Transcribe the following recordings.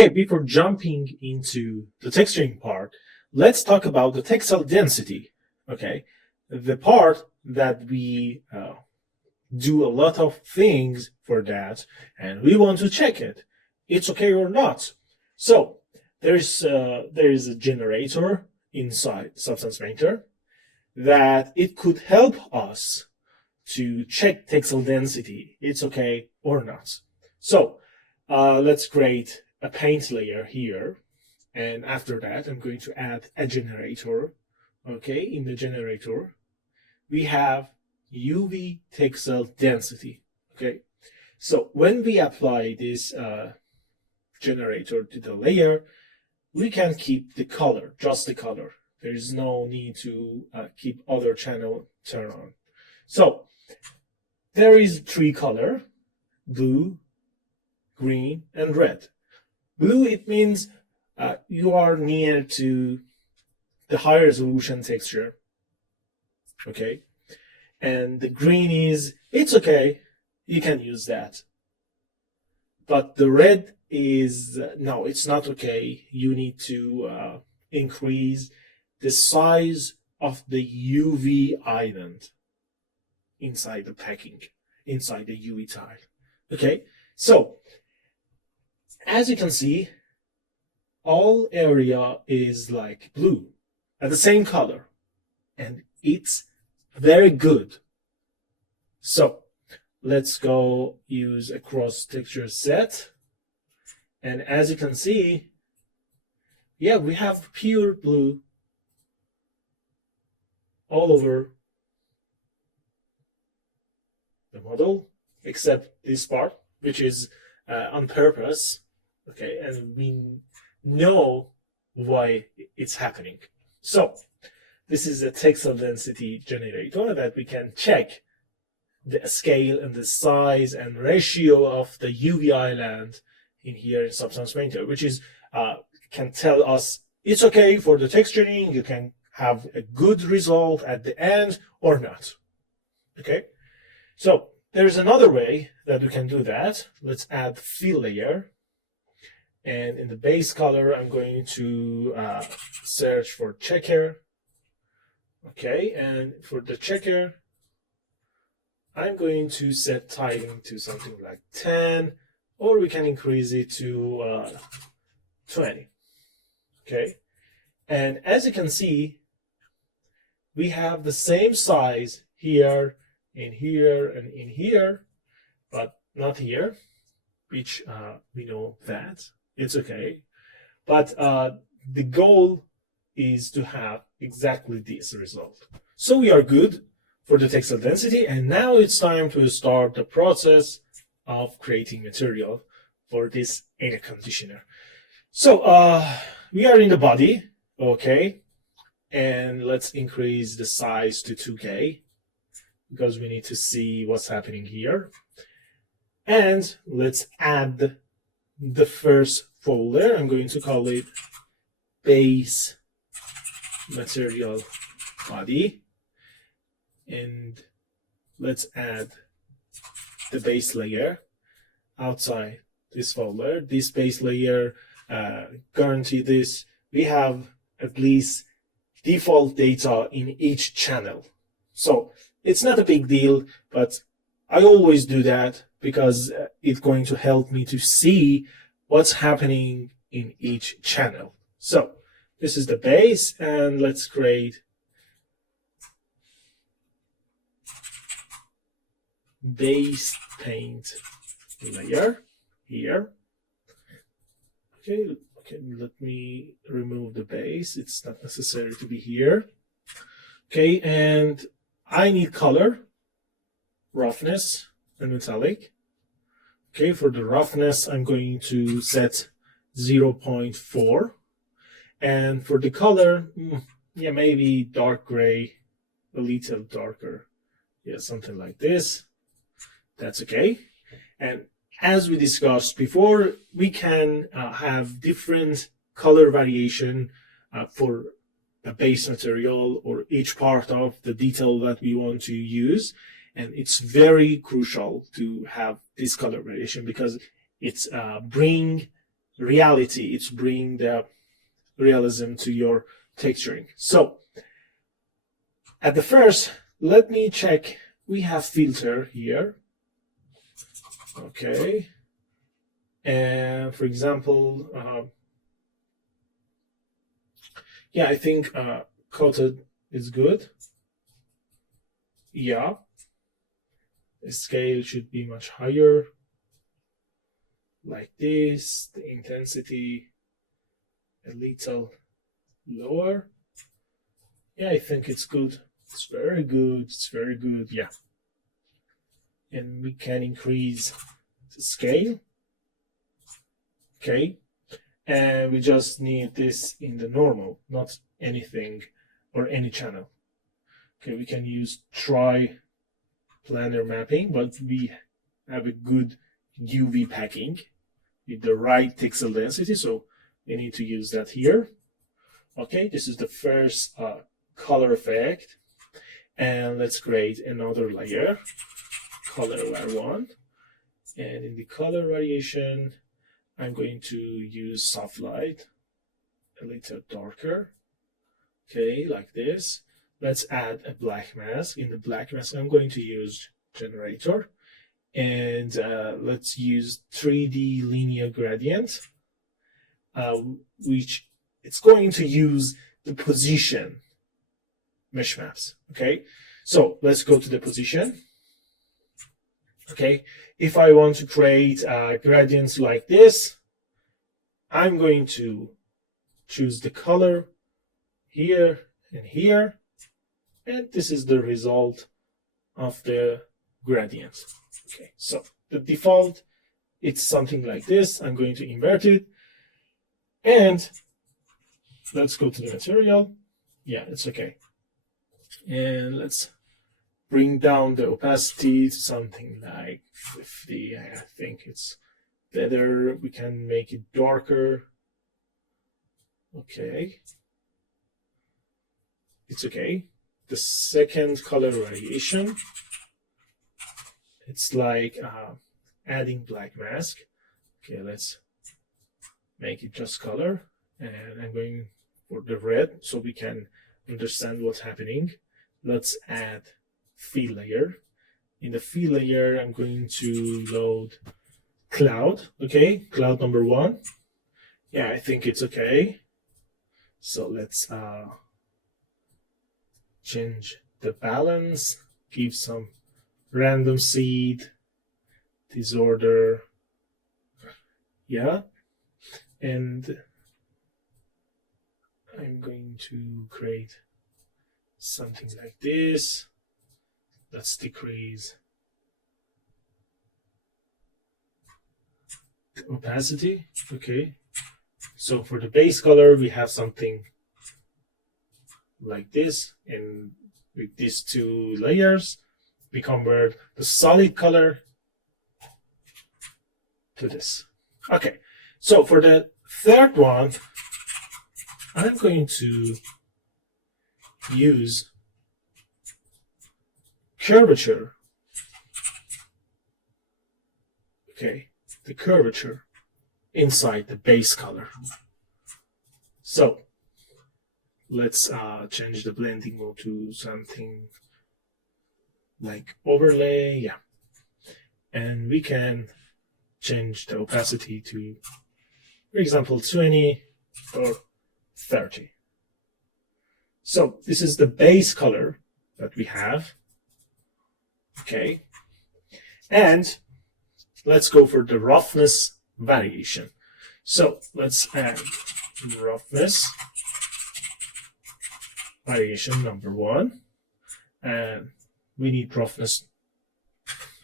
Okay, before jumping into the texturing part, let's talk about the textile density. Okay, the part that we do a lot of things for that, and we want to check it. It's okay or not. So there is a generator inside Substance Painter that it could help us to check textile density. It's okay or not. So let's create a paint layer here, and after that I'm going to add a generator. Okay, in the generator we have UV textile density. Okay, so when we apply this generator to the layer, we can keep the color, just the color. There is no need to keep other channel turn on. So there is 3 color: blue, green, and red. Blue, it means you are near to the high resolution texture. Okay, and the green is, it's okay, you can use that. But the red is, no, it's not okay. You need to increase the size of the UV island inside the packing, inside the UV tile. Okay, so as you can see, all area is like blue at the same color, and it's very good. So let's go use a cross texture set, and as you can see, yeah, we have pure blue all over the model, except this part, which is on purpose. Okay, and we know why it's happening. So this is a textile density generator that we can check the scale and the size and ratio of the UV island in here in Substance Painter, which is can tell us it's okay for the texturing. You can have a good result at the end or not. Okay, so there's another way that we can do that. Let's add fill layer, and in the base color I'm going to search for checker. Okay, and for the checker I'm going to set tiling to something like 10, or we can increase it to 20. Okay, and as you can see, we have the same size here, in here, and in here, but not here, which we know that it's okay. But the goal is to have exactly this result. So we are good for the textile density, and now it's time to start the process of creating material for this air conditioner. So we are in the body, okay, and let's increase the size to 2K because we need to see what's happening here. And let's add the first folder. I'm going to call it base material body, and let's add the base layer outside this folder. This base layer guarantee this we have at least default data in each channel. So it's not a big deal, but I always do that because it's going to help me to see what's happening in each channel. So this is the base, and let's create base paint layer here. Okay, let me remove the base. It's not necessary to be here. Okay, and I need color, roughness, and metallic. Okay, for the roughness, I'm going to set 0.4. And for the color, yeah, maybe dark gray, a little darker. Yeah, something like this. That's okay. And as we discussed before, we can have different color variation for the base material or each part of the detail that we want to use. And it's very crucial to have this color variation because it's bring reality. It's bring the realism to your texturing. So at the first, let me check. We have filter here. Okay. And for example, yeah, I think coated is good. Yeah. The scale should be much higher. Like this. The intensity a little lower. Yeah, I think it's good. It's very good. It's very good. Yeah. And we can increase the scale. Okay. And we just need this in the normal, not anything or any channel. Okay, we can use tri-planar mapping, but we have a good UV packing with the right pixel density, so we need to use that here. Okay, this is the first color effect. And let's create another layer, color layer 1. And in the color variation, I'm going to use soft light, a little darker. Okay, like this. Let's add a black mask. In the black mask, I'm going to use generator. And let's use 3D linear gradient, which it's going to use the position mesh maps. Okay, so let's go to the position. Okay, if I want to create gradients like this, I'm going to choose the color here and here, and this is the result of the gradient. Okay, so the default, it's something like this. I'm going to invert it, and let's go to the material. Yeah, it's okay. And let's bring down the opacity to something like 50. I think it's better. We can make it darker. Okay. It's okay. The second color variation, it's like adding black mask. Okay, let's make it just color. And I'm going for the red so we can understand what's happening. Let's add fill layer. In the fill layer, I'm going to load cloud. Okay, cloud number 1. Yeah, I think it's okay. So let's change the balance, give some random seed, disorder. Yeah, and I'm going to create something like this. Let's decrease the opacity. Okay, so for the base color, we have something like this, and with these two layers, we convert the solid color to this. Okay, so for the third one, I'm going to use curvature. Okay, the curvature inside the base color. So let's change the blending mode to something like overlay. Yeah, and we can change the opacity to, for example, 20 or 30. So this is the base color that we have. Okay, and let's go for the roughness variation. So let's add roughness variation number 1, and we need roughness.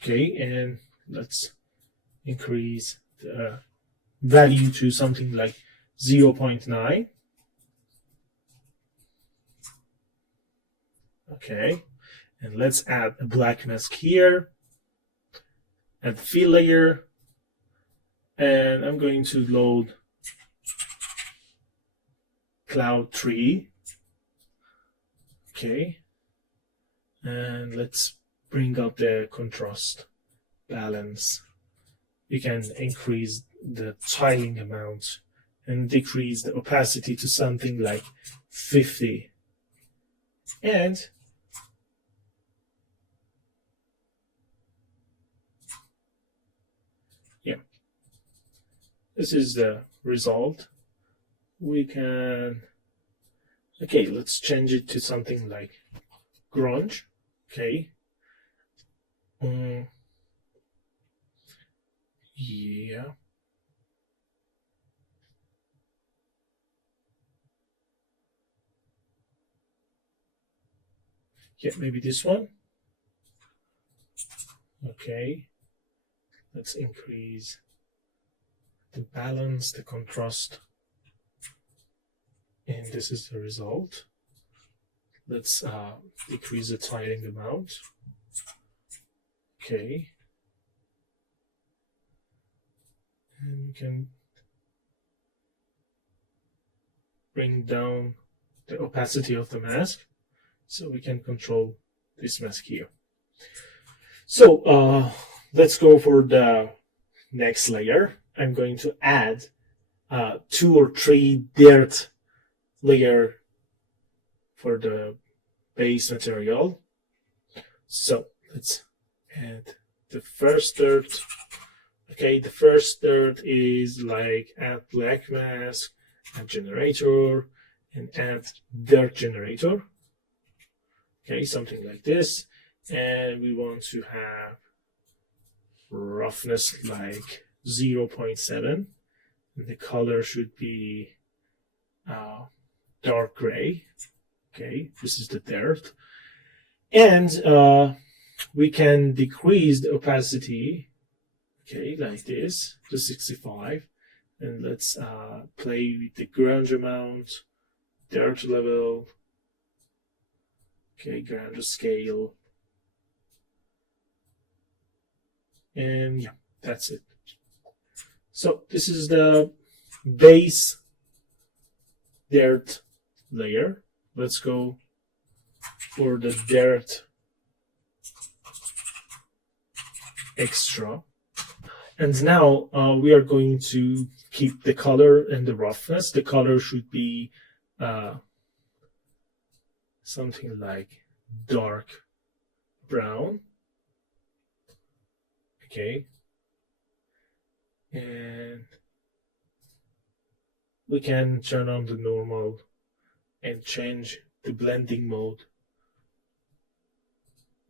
Okay, and let's increase the value to something like 0.9. Okay, and let's add a black mask here and fill layer, and I'm going to load cloud 3. Okay, and let's bring up the contrast balance. We can increase the tiling amount and decrease the opacity to something like 50. And yeah, this is the result. We can, okay, let's change it to something like grunge. Okay. Yeah. Yeah, maybe this one. Okay. Let's increase the balance, the contrast. And this is the result. Let's decrease the tiling amount. Okay. And we can bring down the opacity of the mask so we can control this mask here. So let's go for the next layer. I'm going to add 2 or 3 dirt layer for the base material. So let's add the first dirt. Okay, the first dirt is like add black mask, add generator, and add dirt generator. Okay, something like this. And we want to have roughness like 0.7. And the color should be dark gray. Okay, this is the dirt. And we can decrease the opacity, okay, like this, to 65. And let's play with the grunge amount, dirt level, okay, grunge scale. And yeah, that's it. So this is the base dirt layer. Let's go for the dirt extra. And now we are going to keep the color and the roughness. The color should be something like dark brown. Okay. And we can turn on the normal and change the blending mode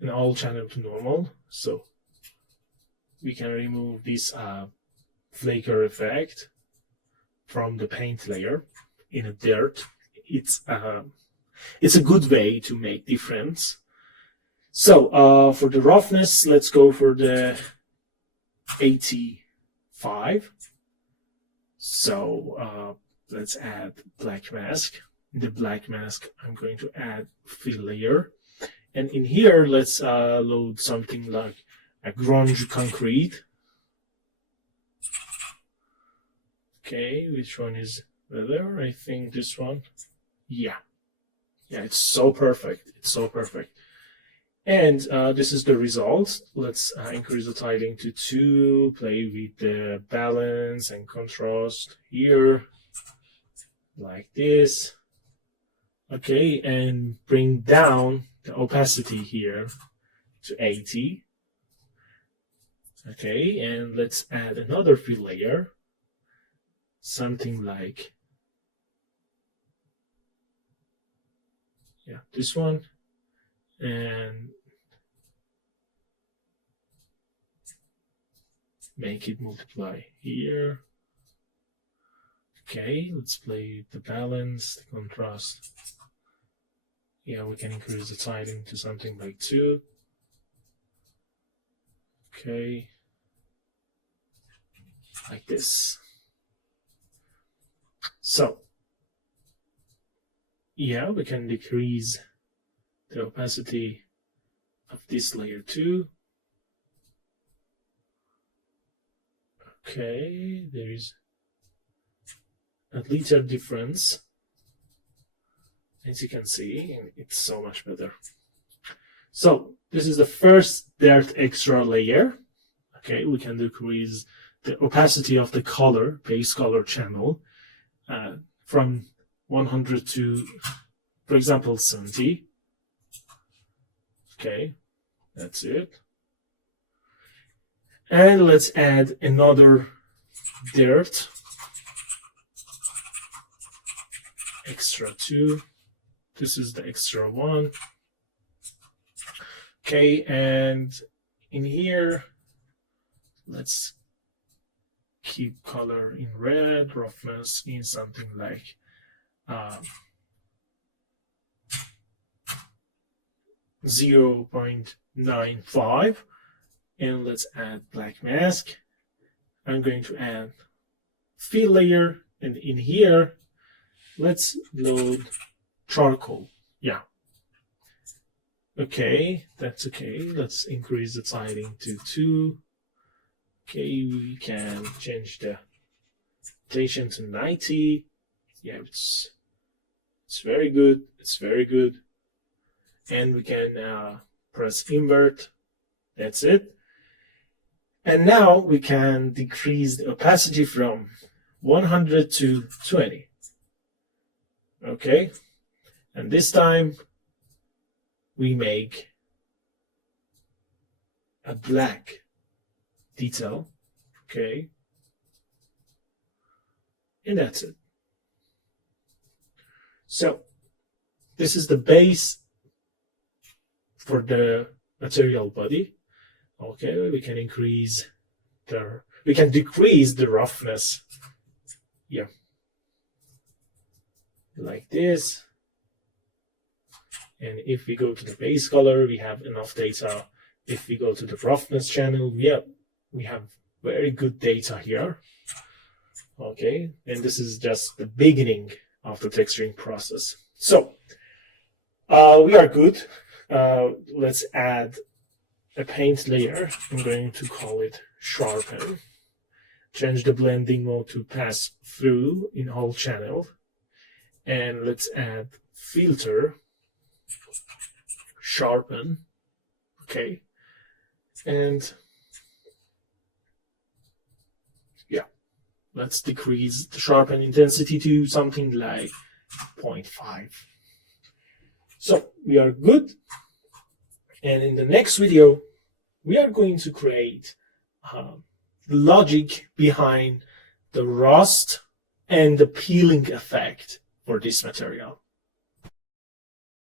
in all channel to normal. So we can remove this flaker effect from the paint layer in a dirt. It's a good way to make difference. So for the roughness, let's go for the 85. So let's add black mask. In the black mask, I'm going to add fill layer. And in here, let's load something like a grunge concrete. Okay, which one is better? I think this one. Yeah, it's so perfect. It's so perfect. And this is the result. Let's increase the tiling to 2, play with the balance and contrast here, like this. Okay, and bring down the opacity here to 80. Okay, and let's add another fill layer, something like, yeah, this one, and make it multiply here. Okay, let's play the balance, the contrast. Yeah, we can increase the tiling to something like 2. Okay, like this. So, yeah, we can decrease the opacity of this layer too. Okay, there is a little difference. As you can see, it's so much better. So this is the first dirt extra layer. Okay, we can decrease the opacity of the color, base color channel, from 100 to, for example, 70. Okay, that's it. And let's add another dirt, extra 2. This is the extra 1. Okay, and in here, let's keep color in red, roughness in something like 0.95, and let's add black mask. I'm going to add fill layer, and in here, let's load charcoal. Yeah. Okay, that's okay. Let's increase the tiling to 2. Okay, we can change the rotation to 90. Yeah, it's very good. It's very good. And we can press invert. That's it. And now we can decrease the opacity from 100 to 20. Okay, and this time we make a black detail. Okay, and that's it. So this is the base for the material body. Okay, we can decrease the roughness. Yeah, like this. And if we go to the base color, we have enough data. If we go to the roughness channel, yeah, we have very good data here. Okay, and this is just the beginning of the texturing process. So we are good. Let's add a paint layer. I'm going to call it sharpen. Change the blending mode to pass through in whole channel. And let's add filter, sharpen. Okay. And yeah, let's decrease the sharpen intensity to something like 0.5. So we are good. And in the next video, we are going to create the logic behind the rust and the peeling effect for this material.